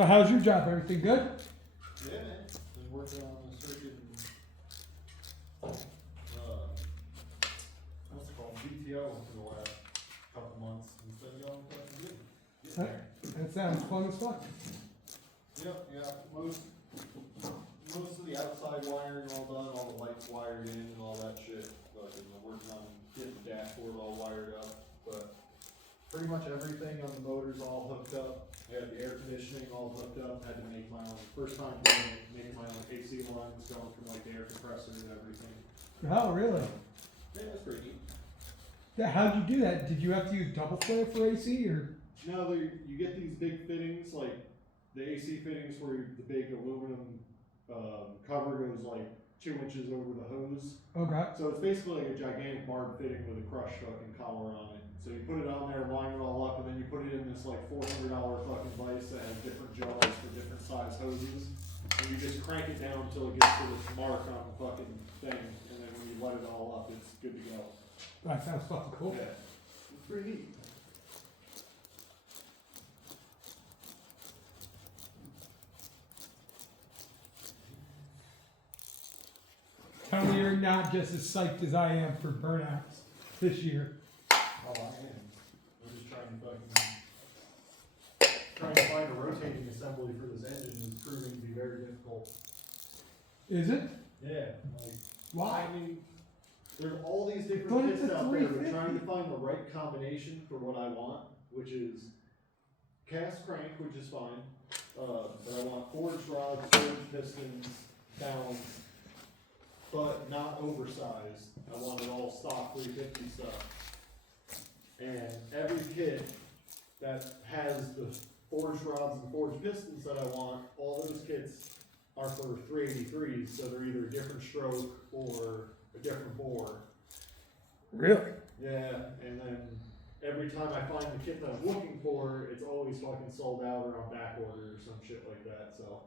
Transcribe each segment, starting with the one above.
But how's your job? Everything good? Yeah, man. Been working on this freaking, what's it called, GTO for the last couple months. It's been going fucking good. Getting there. That sounds fun as fuck. Yep, yeah, most of the outside wiring all done, all the lights wired in and all that shit. But we're working on getting the dashboard all wired up. But pretty much everything on the motor's all hooked up. I had the air conditioning all hooked up. Had to make my own, first time making my own AC lines, going from like the air compressor to everything. Oh, really? Yeah, that's pretty neat. Yeah, how'd you do that? Did you have to use double flare for AC or? No, you get these big fittings, like the AC fittings where the big aluminum cover goes like 2 inches over the hose. Okay. So it's basically like a gigantic barb fitting with a crushed fucking collar on it. So you put it on there, line it all up, and then you put it in this like $400 fucking vise that has different jaws for different size hoses. And you just crank it down until it gets to this mark on the fucking thing, and then when you let it all up, it's good to go. That sounds fucking cool. Yeah, it's pretty neat. Tell me you're not just as psyched as I am for burnouts this year. Oh, I am. We're just trying to find a rotating assembly for this engine is proving to be very difficult. Is it? Yeah, like, Why? I mean, there's all these different But kits it's a out there, but 350. trying to find the right combination for what I want, which is cast crank, which is fine, but I want forged rods, forged pistons, balance, but not oversized. I want it all stock 350 stuff. And every kit that has the forged rods and forged pistons that I want, all those kits are for 383s, so they're either a different stroke or a different bore. Really? Yeah, and then every time I find the kit that I'm looking for, it's always fucking sold out or on back order or some shit like that, so.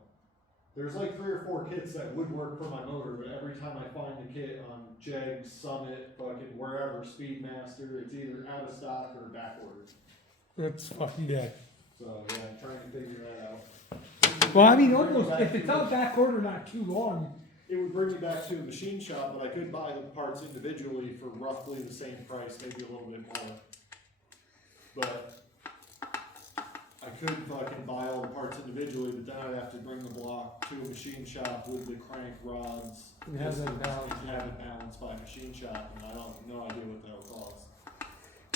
There's like 3 or 4 kits that would work for my motor, but every time I find the kit on Jeg, Summit, fucking wherever, Speedmaster, it's either out of stock or back ordered. That's fucking dead. So yeah, I'm trying to figure that out. Well, I mean, almost, if it's on back order not too long, It would bring me back to a machine shop, but I could buy the parts individually for roughly the same price, maybe a little bit more. But I could fucking buy all the parts individually, but then I'd have to bring the block to a machine shop with the crank rods. And have that balanced. And have it balanced by a machine shop, and I don't have no idea what that would cost.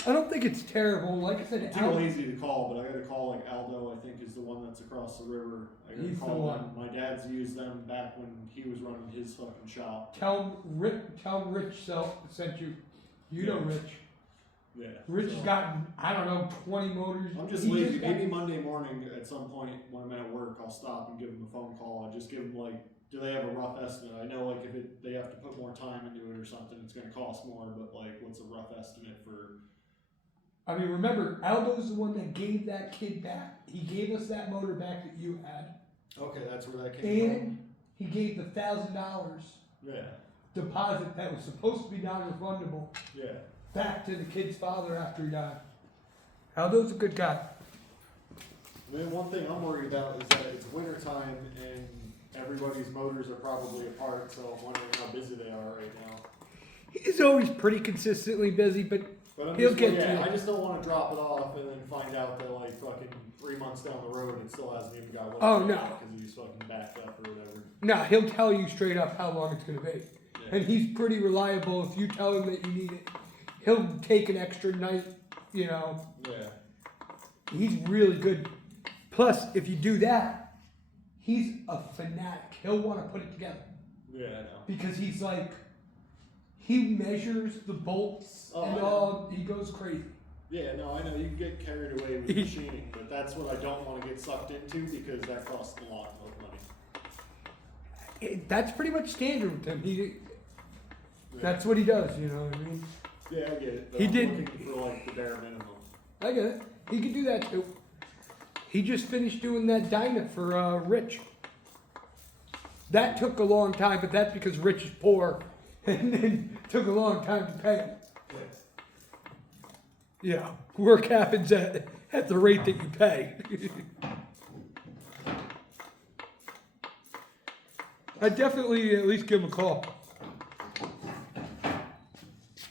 I don't think it's terrible. Like I said, I'm too lazy to call, but I gotta call like Aldo, I think is the one that's across the river. I gotta He's the call one. them. My dad's used them back when he was running his fucking shop. Tell Rich sent you. You know Rich. Yeah. Rich has so- gotten, I don't know, 20 motors. I'm just He lazy. got- Maybe Monday morning at some point when I'm at work, I'll stop and give them a phone call. I'll just give them like, do they have a rough estimate? I know like if they have to put more time into it or something, it's gonna cost more. But like, what's a rough estimate for? I mean, remember, Aldo's the one that gave that kid back. He gave us that motor back that you had. Okay, that's where that came And he gave the $1,000 from. Yeah, deposit that was supposed to be non-refundable yeah. back to the kid's father after he died. Aldo's a good guy. I mean, one thing I'm worried about is that it's winter time and everybody's motors are probably apart. So I'm wondering how busy they are right now. He's always pretty consistently busy, but But I'm he'll just, get yeah, to I it. just don't want to drop it off and then find out that like fucking 3 months down the road it still hasn't even got Oh, no. because he's fucking backed up or whatever. No, he'll tell you straight up how long it's going to be. Yeah. And he's pretty reliable. If you tell him that you need it, he'll take an extra night, you know. Yeah. He's really good. Plus, if you do that, he's a fanatic. He'll want to put it together. Yeah, I know. Because he's like, he measures the bolts Oh, and I know. all. He goes crazy. Yeah, no, I know you can get carried away with machining, but that's what I don't want to get sucked into because that costs a lot of money. That's pretty much standard with him. Yeah. That's what he does, you know what I mean? Yeah, I get it. But He I'm did- looking for like the bare minimum. I get it. He could do that too. He just finished doing that Dyna for Rich. That took a long time, but that's because Rich is poor and then took a long time to pay him. Yeah. Yeah, work happens at the rate that you pay. I'd definitely at least give him a call.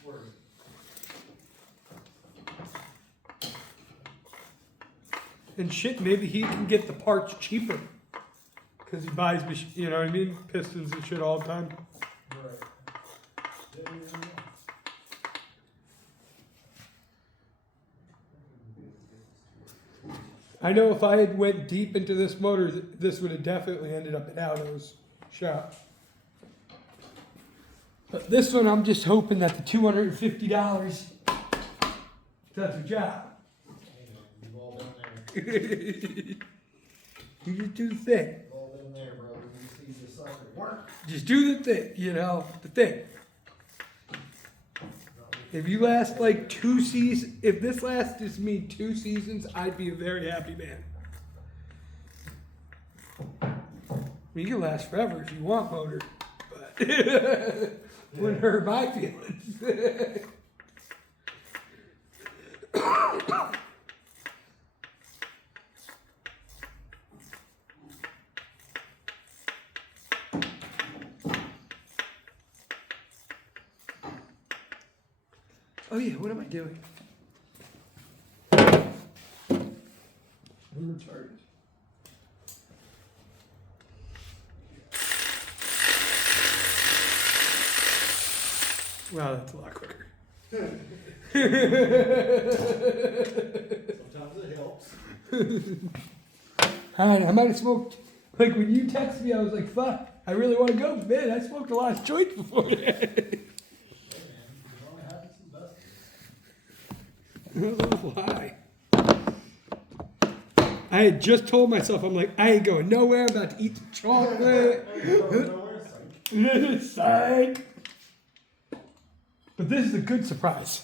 Word. And shit, maybe he can get the parts cheaper. Because he buys, you know what I mean? Pistons and shit all the time. Right. Yeah, yeah, yeah. I know if I had went deep into this motor, this would have definitely ended up in Aldo's shop. But this one, I'm just hoping that the $250 does the job. You've all been there. You just do the thing. You've all been there, brother. You see yourself at work. Just do the thing, you know, the thing. If you last like 2 seasons, if this lasted me 2 seasons, I'd be a very happy man. I mean, you can last forever if you want, motor, but wouldn't hurt my feelings. Oh yeah, what am I doing? I'm retarded. Wow, that's a lot quicker. Sometimes it helps. Alright, I might have smoked, like when you texted me, I was like, fuck, I really want to go. Man, I smoked a lot of joints before that. Hey man, you only have some best. A little high. I had just told myself, I'm like, I ain't going nowhere, I'm about to eat the chocolate. Psych. But this is a good surprise.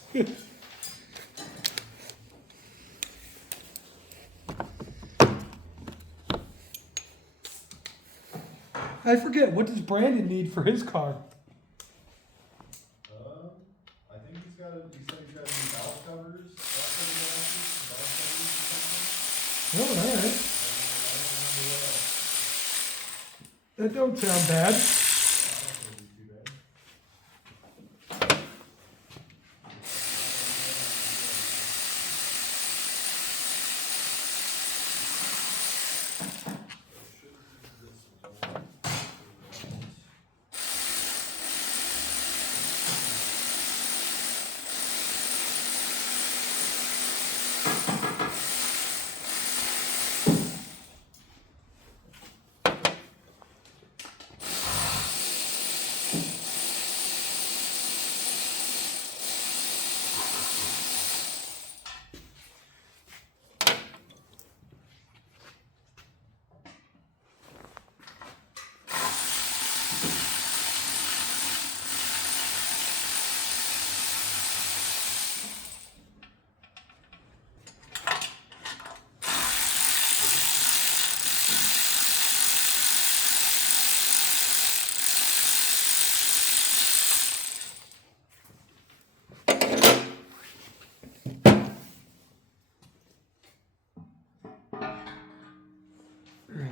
I forget, what does Brandon need for his car? I think he said he's got new valve covers, valve covers or something. Oh, alright. I don't remember what else. That don't sound bad. I don't think it'd be too bad.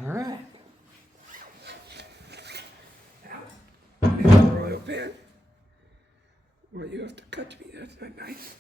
Alright. Now, here's the oil pan. Well, you have to cut me, that's not nice.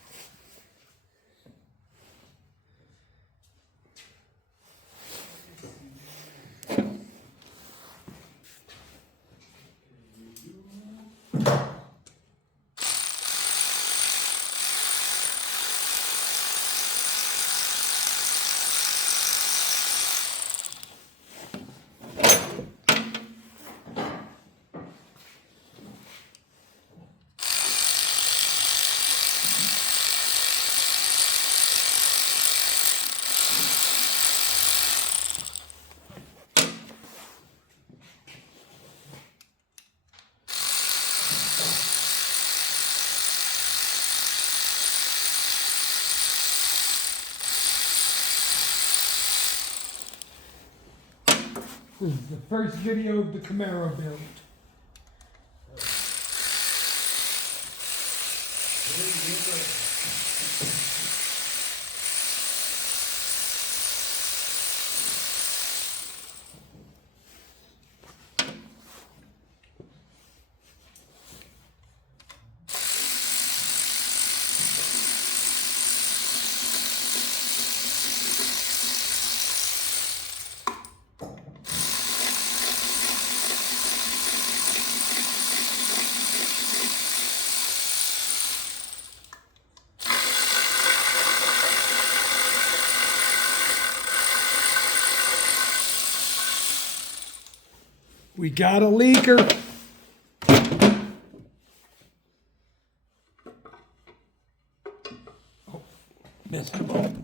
This is the first video of the Camaro build. We got a leaker. Oh, missed the bulb.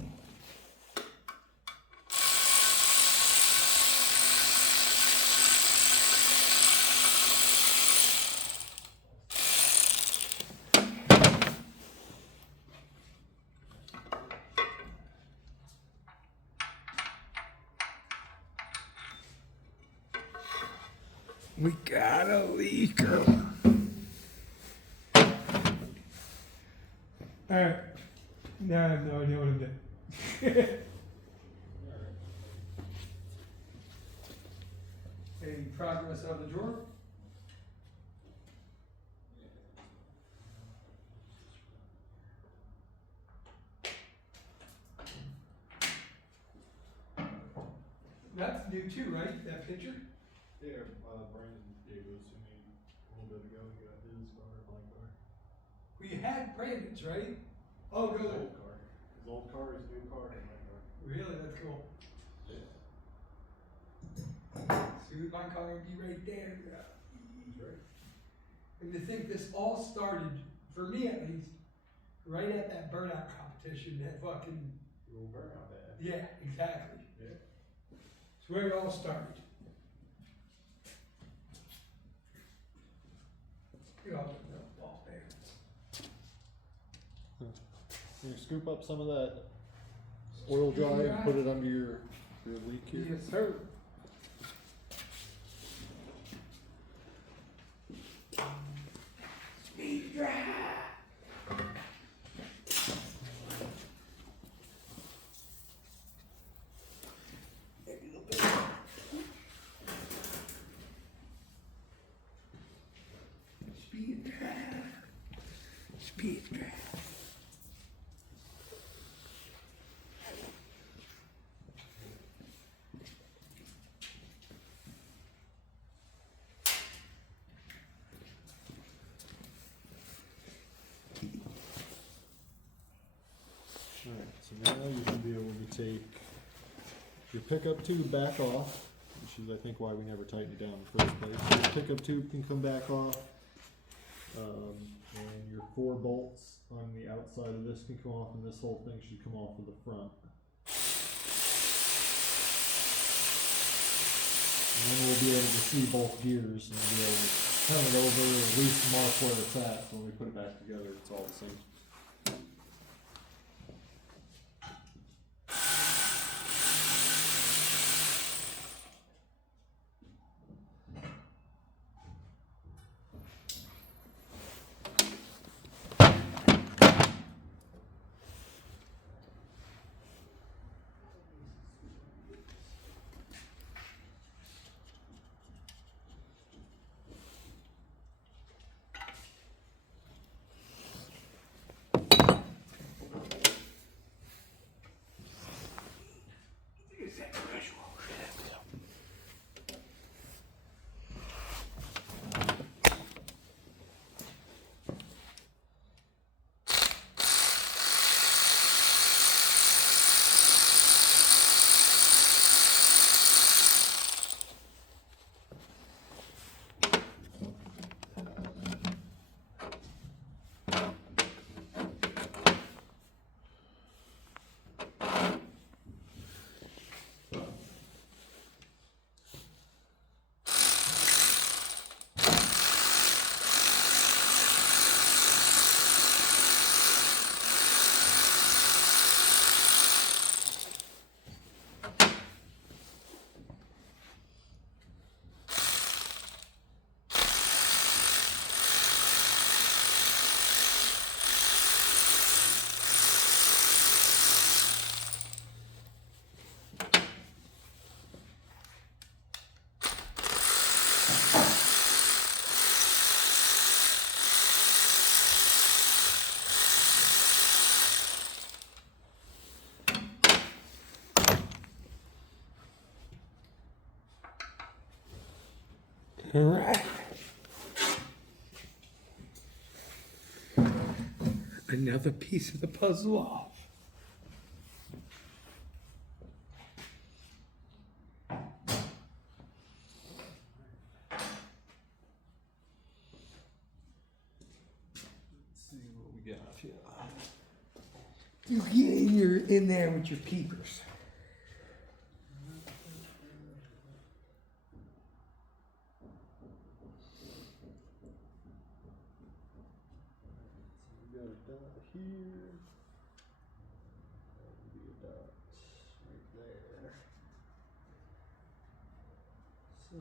We got a leaker. Alright. Now I have no idea what I'm doing. Any progress on the drawer? That's new too, right? That picture? Yeah, Brandon gave those to me a little bit ago. He got his car, my car. We had Brandon's, right? Oh, His no. old car. His old car, his new car, and my car. Really? That's cool. Yeah. See, my car would be right there. That's right. And to think this all started, for me at least, right at that burnout competition, that fucking, Little burnout bad. yeah, exactly. Yeah. It's where it all started. Get off the ball bearings. Can you scoop up some of that oil dry and put it under your leak here? Yes, sir. Speed drive. Maybe a little bit. Speed drive. Speed drive. Alright, so now you should be able to take your pickup tube back off, which is I think why we never tightened it down in the first place. Your pickup tube can come back off, and your 4 bolts on the outside of this can come off, and this whole thing should come off of the front. And then we'll be able to see both gears and be able to turn it over, or at least mark where it's at, so when we put it back together, it's all the same. All right. Another piece of the puzzle off. You get in there with your peepers. We got a dot here. That would be a dot right there. So,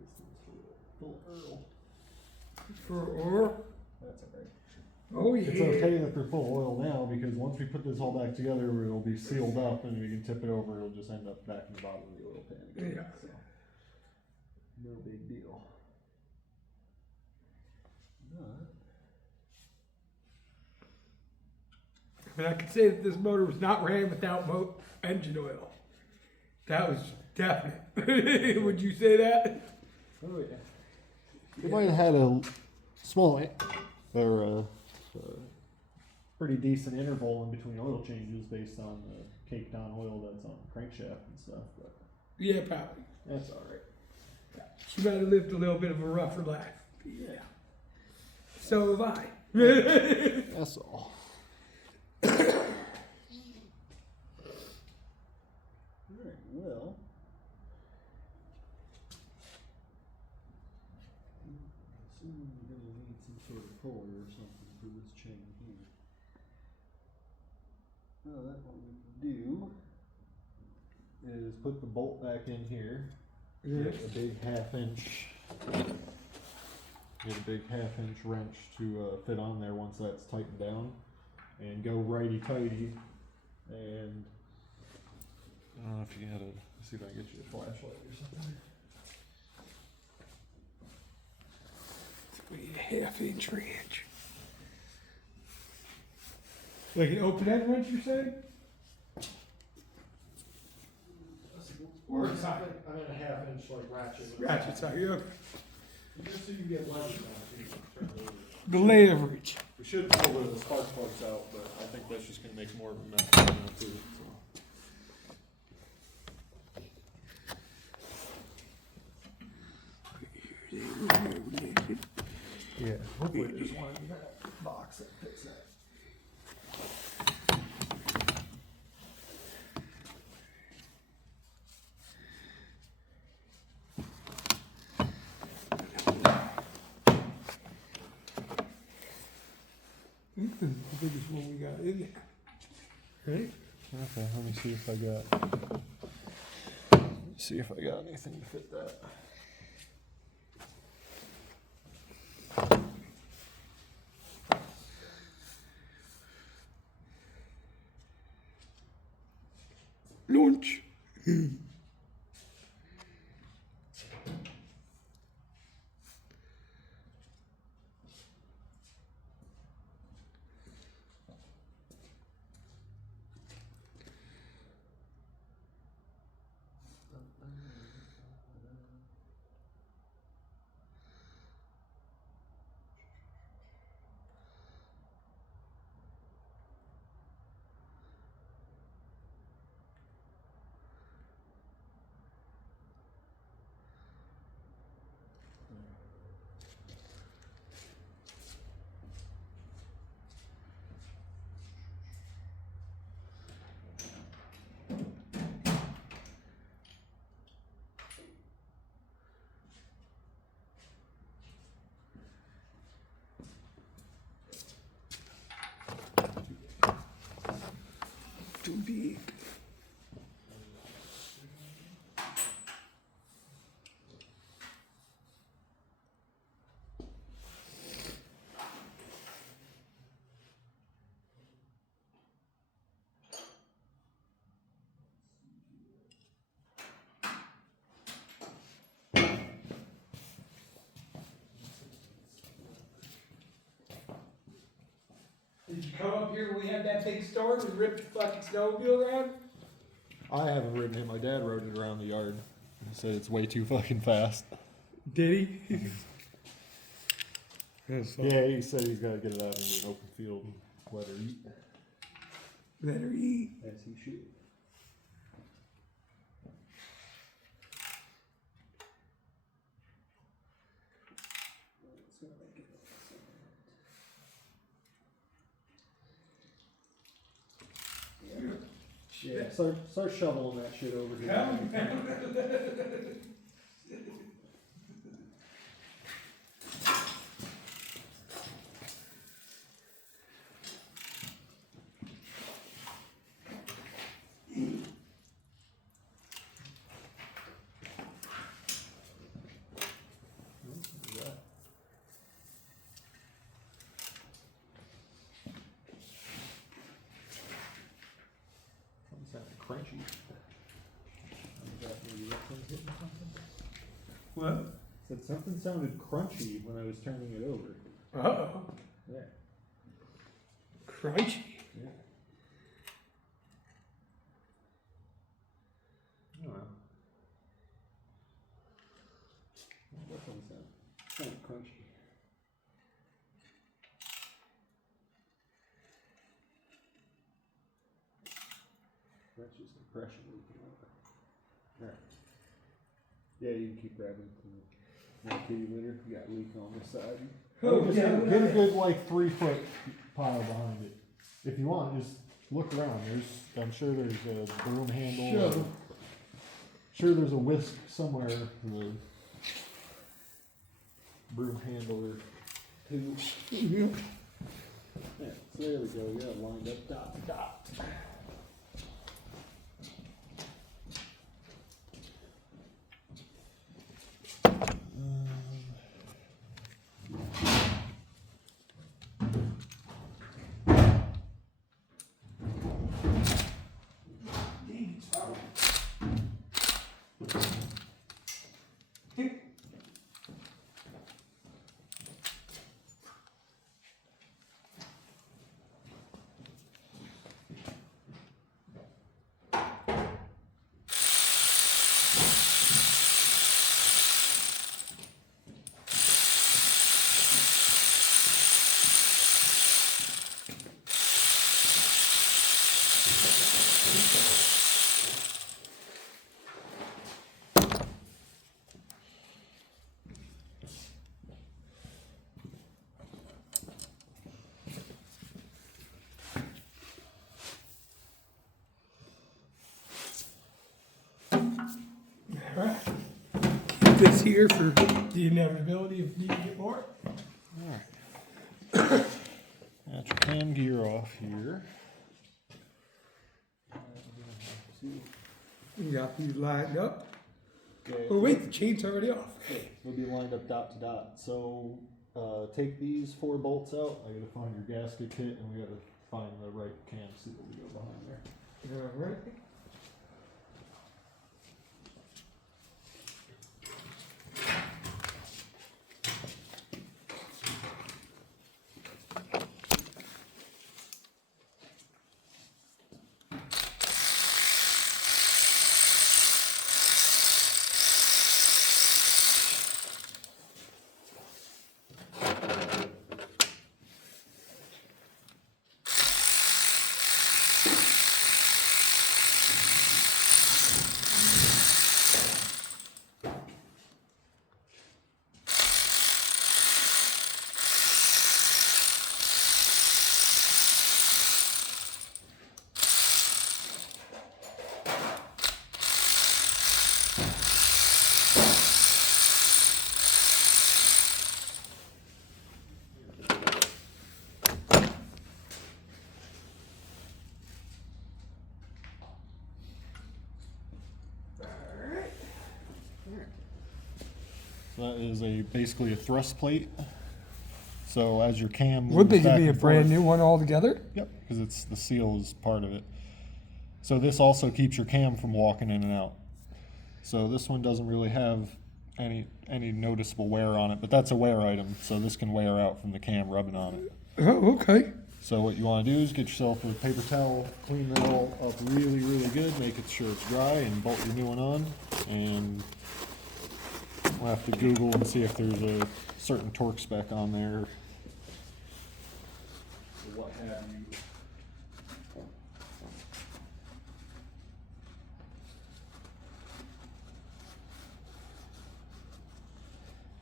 this is full Earl. For or? That's alright. Oh yeah. It's okay that they're full of oil now, because once we put this all back together, it'll be sealed up and we can tip it over, it'll just end up back in the bottom of the oil pan again. Yeah. So, no big deal. But, And I can say that this motor was not ran without engine oil. That was definite. Would you say that? oh yeah. It might have had a small, or a pretty decent interval in between oil changes based on the caked on oil that's on the crankshaft and stuff, but Yeah, probably. that's alright. She might have lived a little bit of a rougher life. Yeah. So have I. That's all. Alright, well. Assuming we're gonna need some sort of puller or something for this chain here. Well, that what we can do is put the bolt back in here. Get a big half-inch wrench to fit on there once that's tightened down, and go righty-tighty. And I don't know if you had a, see if I can get you a flashlight or something. We need a half-inch wrench. Like an open-end wrench, you're saying? Or a side? I mean a half-inch like ratchet. Ratchet side, yeah. Just so you can get leverage on it, so you can turn it over. The leverage. We should pull the spark plugs out, but I think that's just gonna make more of a mess than that too, so. Yeah, hopefully there's one in that box that fits that. This is the biggest one we got in there. Right? Okay, let me see if I got anything to fit that. Launch. Too big. Did you come up here when we had that big storm and rip the fucking snowmobile around? I haven't ridden it, my dad rode it around the yard. He said it's way too fucking fast. Did he? Yeah, he said he's gotta get it out into an open field and let her eat. Let her eat. As he should. Let's gonna make it. Yeah, start shoveling that shit over here. Crunchy. What? Said something sounded crunchy when I was turning it over. Uh-oh. Yeah. Crunchy. Yeah. Oh well. What was that? Sounded crunchy. That's just compression leaking over. Alright. Yeah, you can keep grabbing from the kitty litter. You got a leak on this side. Oh, Just yeah, get a good like 3 foot pile behind it. If you want, just look around. I'm sure there's a broom handle. Sure. Sure there's a whisk somewhere for the broom handle or two. Yeah. Yeah, so there we go. We got it lined up dot to dot. Alright. Keep this here for the inevitability of needing to get more. Alright. Got your cam gear off here. You got these lined up. Okay. Oh wait, the chain's already off. They'll be lined up dot to dot. So take these 4 bolts out. I gotta find your gasket kit and we gotta find the right cam seal to go behind there. Alright. So that is basically a thrust plate. So as your cam Would they moves give back me a and brand forth- new one altogether? Yep, because it's the seal is part of it. So this also keeps your cam from walking in and out. So this one doesn't really have any noticeable wear on it, but that's a wear item, so this can wear out from the cam rubbing on it. Oh, okay. So what you want to do is get yourself a paper towel, clean that all up really, really good, make it sure it's dry, and bolt your new one on. And we'll have to Google and see if there's a certain torque spec on there. Or what have you.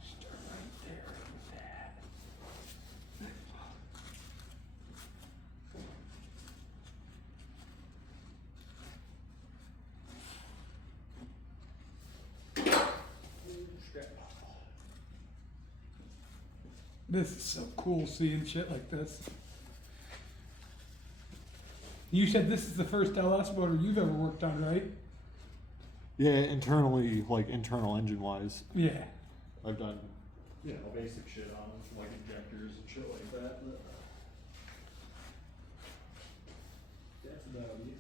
Start right there with that. This is so cool seeing shit like this. You said this is the first LS motor you've ever worked on, right? Yeah, internally, like internal engine wise, Yeah. I've done, you know, basic shit on them, like injectors and shit like that. But, that's about it.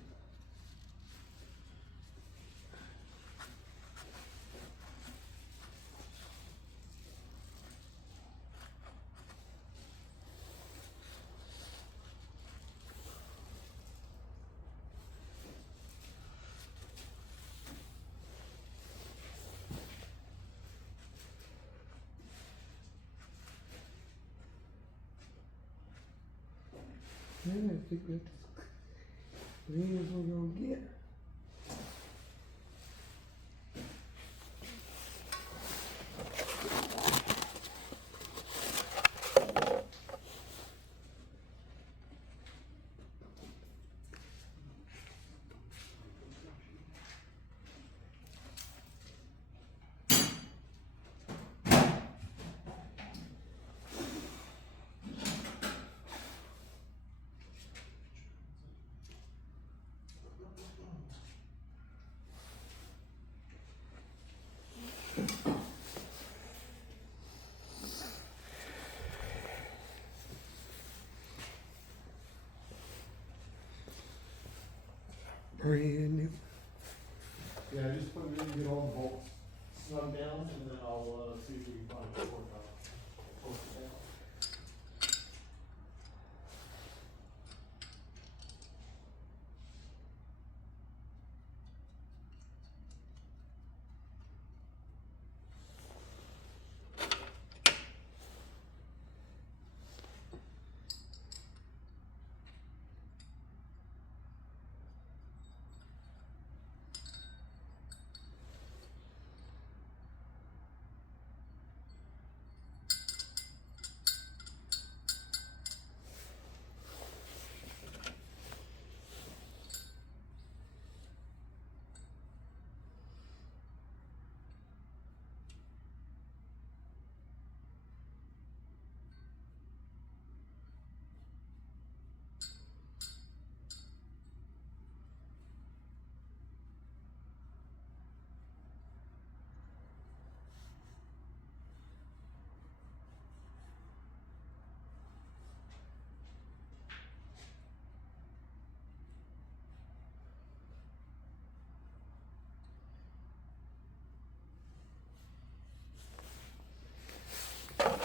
Yeah, I think that's as clean as we're gonna get. Brand new. Yeah, I just put it in, get all the bolts snug down, and then I'll, see if we can find a torque on it. Torque it down.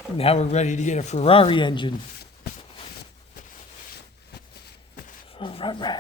Now we're ready to get a Ferrari engine. Ferrari.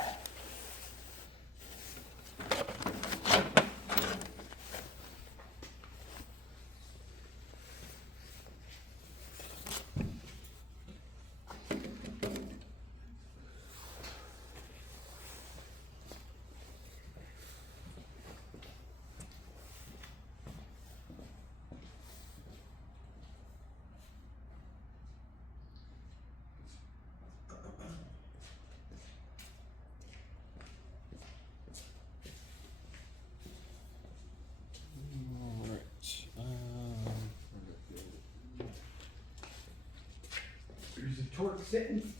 Alright, There's a torque sitting.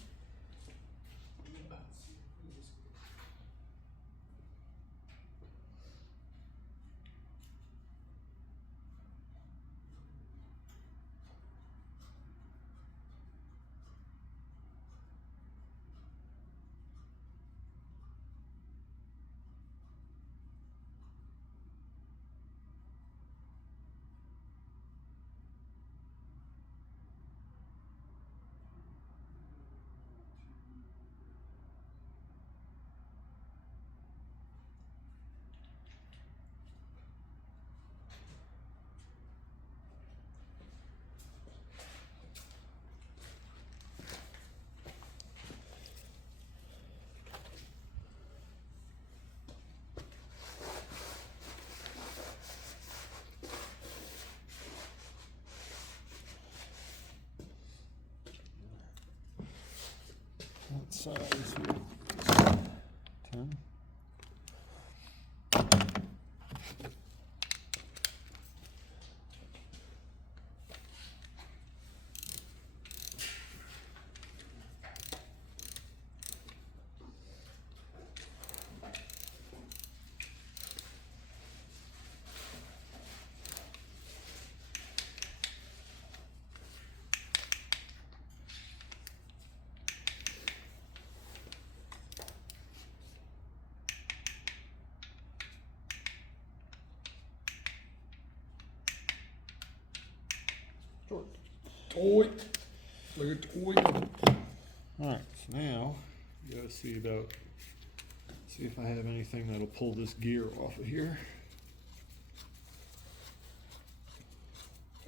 what size? 10? Toy. Like a toy. Alright, so now, you gotta see if I have anything that'll pull this gear off of here.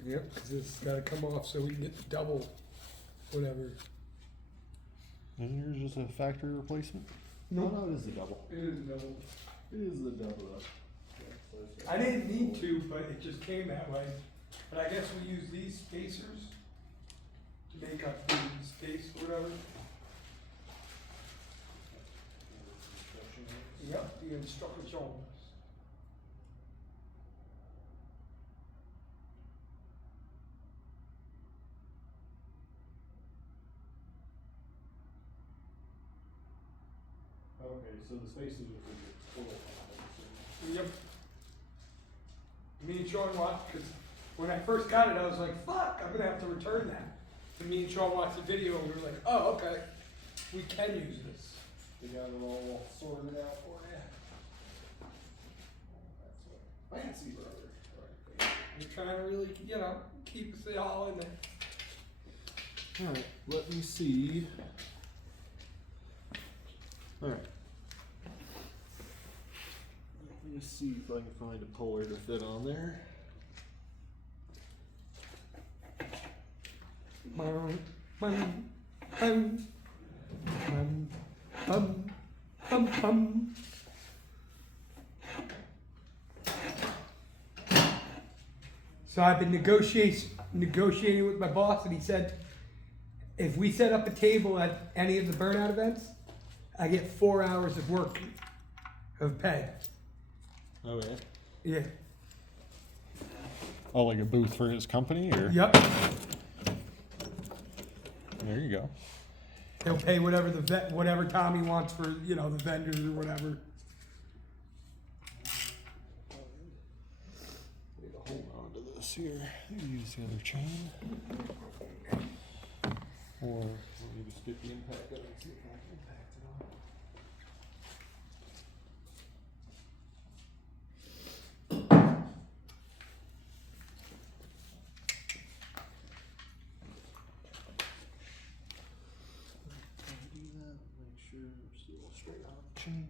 Yep, because it's got to come off so we can get the double, whatever. Isn't yours just a factory replacement? No. Oh, no, it is the double. It is double. It is the double. I didn't need to, but it just came that way. But I guess we use these spacers to make up the space or whatever. Yep, the instructions. Okay, so the spaces are for the total. Yep. Me and Sean watched, because when I first got it, I was like, fuck, I'm gonna have to return that. And me and Sean watched the video and we were like, oh, okay, we can use this. We got it all sorted out for you. That's what fancy brother. Right. We're trying to really, keep us all in there. Alright, let me see. Alright. Let me see if I can find a puller to fit on there. So I've been negotiating with my boss, and he said, if we set up a table at any of the burnout events, I get 4 hours of work of pay. Oh yeah. Yeah. Oh, like a booth for his company, or? Yep. There you go. He'll pay whatever whatever Tommy wants for, the vendors or whatever. Need to hold on to this here. Use the other chain. Or let me just get the impact of it and see if I can impact it on. Make sure we're still straight on the chain.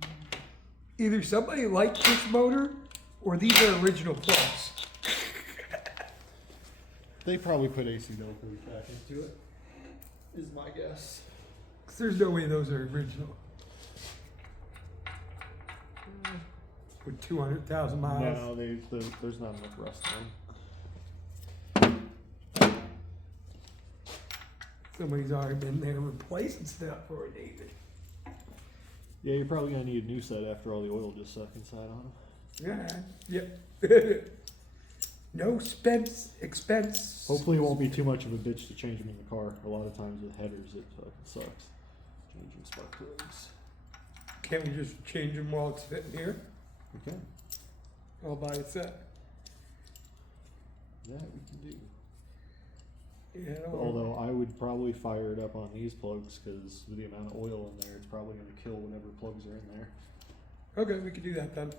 Either somebody liked this motor, or these are original plugs. They probably put AC filters back into it, is my guess. 'Cause there's no way those are original. With 200,000 miles. No, there's not enough rust on them. Somebody's already been there replacing stuff for it, David. Yeah, you're probably gonna need a new set after all the oil just sucked inside on them. Yeah, yep. No expense. Hopefully it won't be too much of a bitch to change them in the car. A lot of times with headers it fucking sucks. Changing spark plugs. Can't we just change them while it's sitting here? Okay. All by itself. That we can do. Yeah. Although I would probably fire it up on these plugs because with the amount of oil in there, it's probably going to kill whatever plugs are in there. Okay, we can do that then.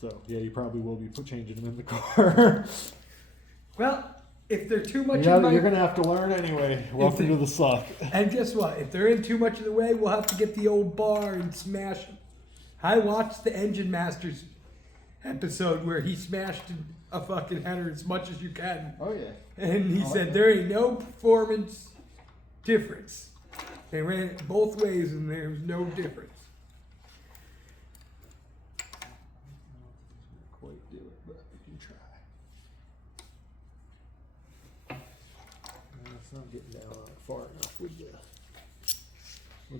So yeah, you probably will be changing them in the car. Well, if they're too much Yeah, in my... you're going to have to learn anyway. Welcome to the suck. And guess what? If they're in too much of the way, we'll have to get the old bar and smash them. I watched the Engine Masters episode where he smashed a fucking header as much as you can. Oh yeah. And he said there ain't no performance difference. They ran it both ways and there was no difference. Quite do it, but we can try. It's not getting down on it far enough with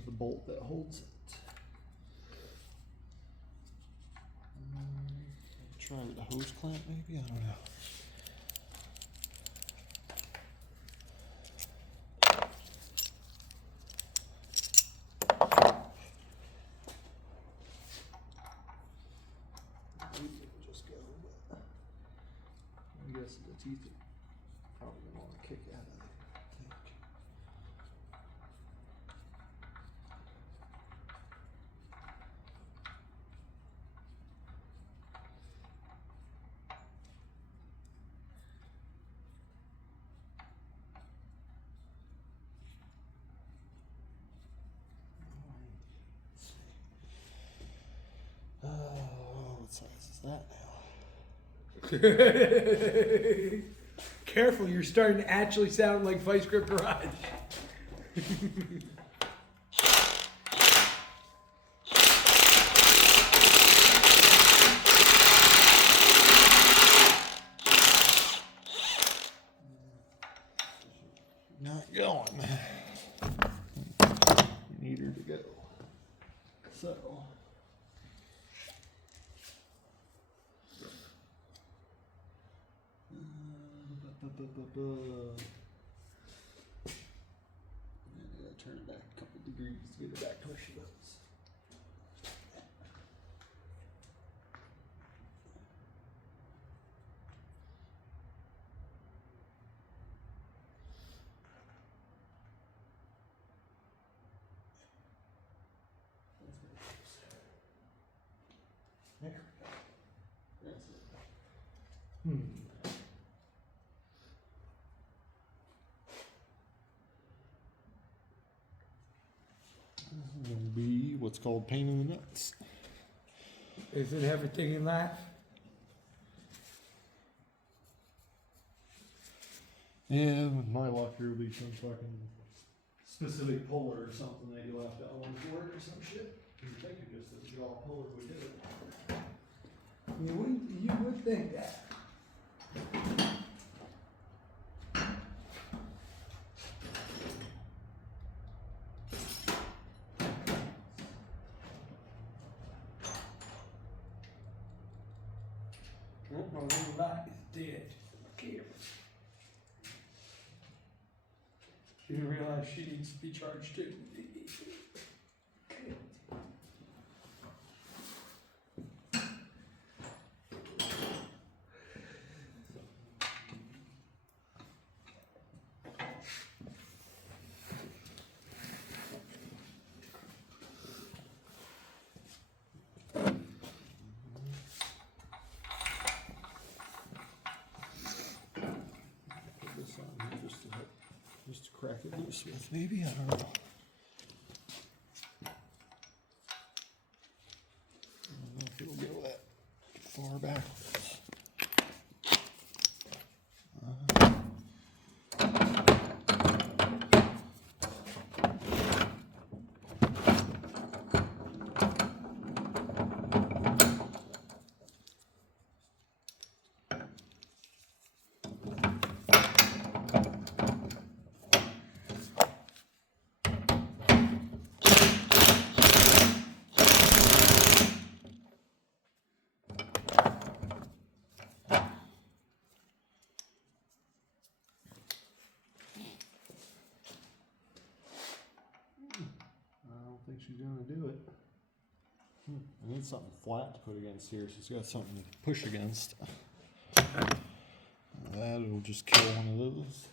the bolt that holds it. Try with the hose clamp maybe? I don't know. Maybe it'll just go, but I guess the teeth are probably gonna want to kick out of it, I think. Careful, you're starting to actually sound like Vice Grip Garage. Not going. Need her to go. So. I gotta turn it back a couple degrees to get it back to where she goes. There we go. That's it. Will be what's called pain in the nuts. Isn't everything in life? Yeah, with my locker will be some fucking specific puller or something they do have to own for it or some shit. You think it just a jaw puller would do it. You would think that. My little light is dead. My camera. She didn't realize she needs to be charged too. Put this on here just to crack it loose with, maybe, I don't know. I don't know if it'll go that far backwards. I don't think she's gonna do it. I need something flat to put against here, so it's got something to push against. That'll just kill one of those.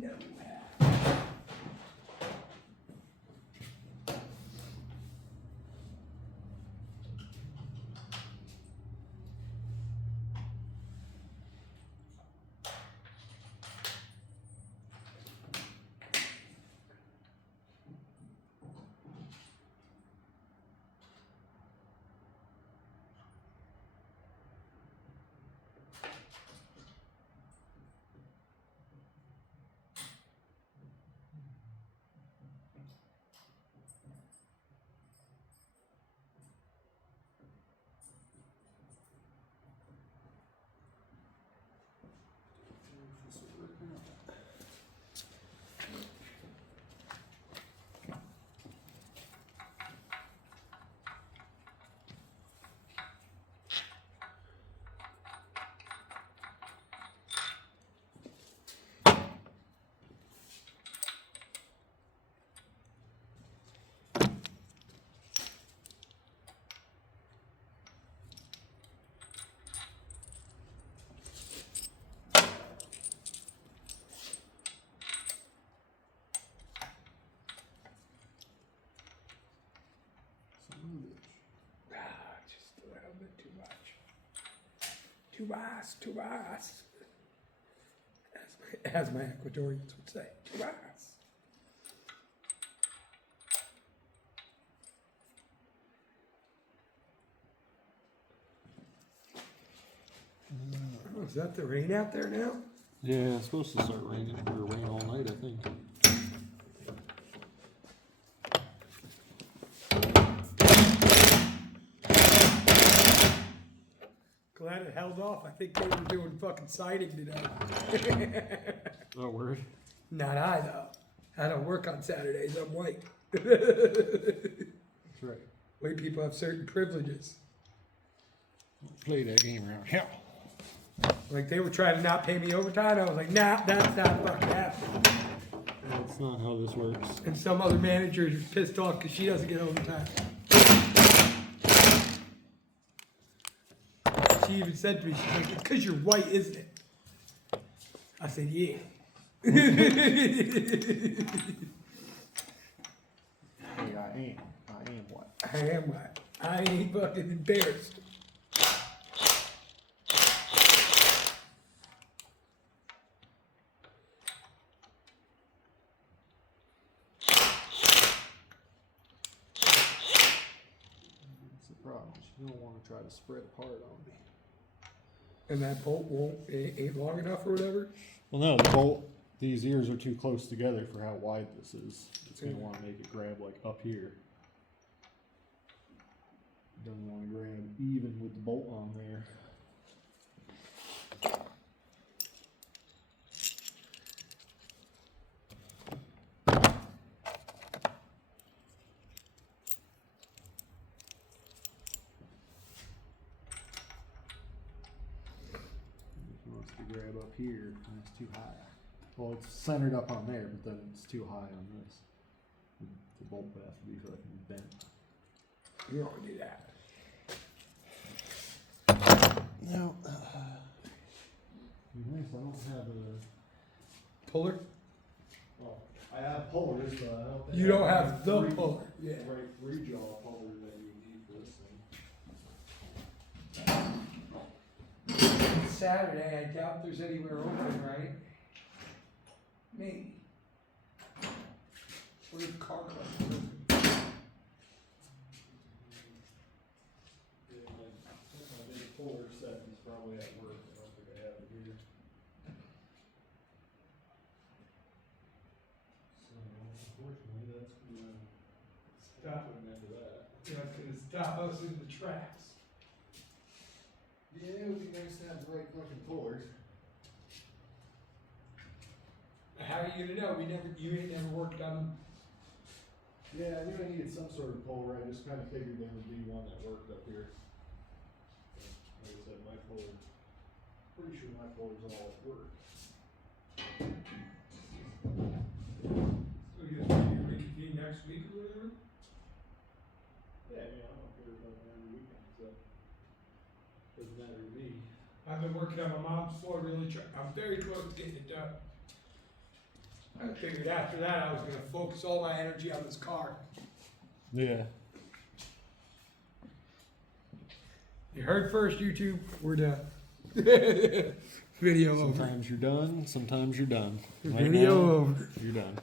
No. Chubas, chubas. As my Ecuadorians would say, chubas. Oh, is that the rain out there now? Yeah, it's supposed to start raining or rain all night, I think. Glad it held off. I think they were doing fucking siding today. Oh, word. Not I, though. I don't work on Saturdays. I'm white. That's right. White people have certain privileges. Play that game around here. Like, they were trying to not pay me overtime. I was like, nah, that's not fucking happening. That's not how this works. And some other manager is pissed off because she doesn't get overtime. She even said to me, she's like, it's because you're white, isn't it? I said, yeah. Hey, I am what? I am white. I ain't fucking embarrassed. That's the problem. You don't want to try to spread apart on me. And that bolt ain't long enough or whatever. Well, no, the bolt, these ears are too close together for how wide this is. It's going to want to make it grab like up here. Doesn't want to grab even with the bolt on there. It wants to grab up here, and it's too high. Well, it's centered up on there, but then it's too high on this. The bolt has to be fucking bent. You don't want to do that. No. Nice, I don't have a. Puller? Well, I have pullers, but I don't think. You I don't have the three- puller. Yeah. Right, three jaw puller that you need for this thing. It's Saturday. I doubt there's anywhere open, right? Maybe. What if car club is open? Yeah, my big puller set is probably at work, I don't think I have it here. So, unfortunately, that's gonna stop him into that. That's gonna stop us in the tracks. Yeah, it would be nice to have the right fucking pullers. How are you gonna know? You ain't never worked on them. Yeah, I knew I needed some sort of puller, I just kinda figured there would be one that worked up here. Like I said, my puller, pretty sure my puller's all at work. So you gonna reconvene next week or whatever? Yeah, I mean, I'm up here about every weekend, so. Doesn't matter to me. I've been working on my mom's floor, I'm very close to getting it done. I figured after that I was gonna focus all my energy on this car. Yeah. You heard first, YouTube, we're done. Video over. Sometimes you're done, sometimes you're done. Right Video now, over. You're done.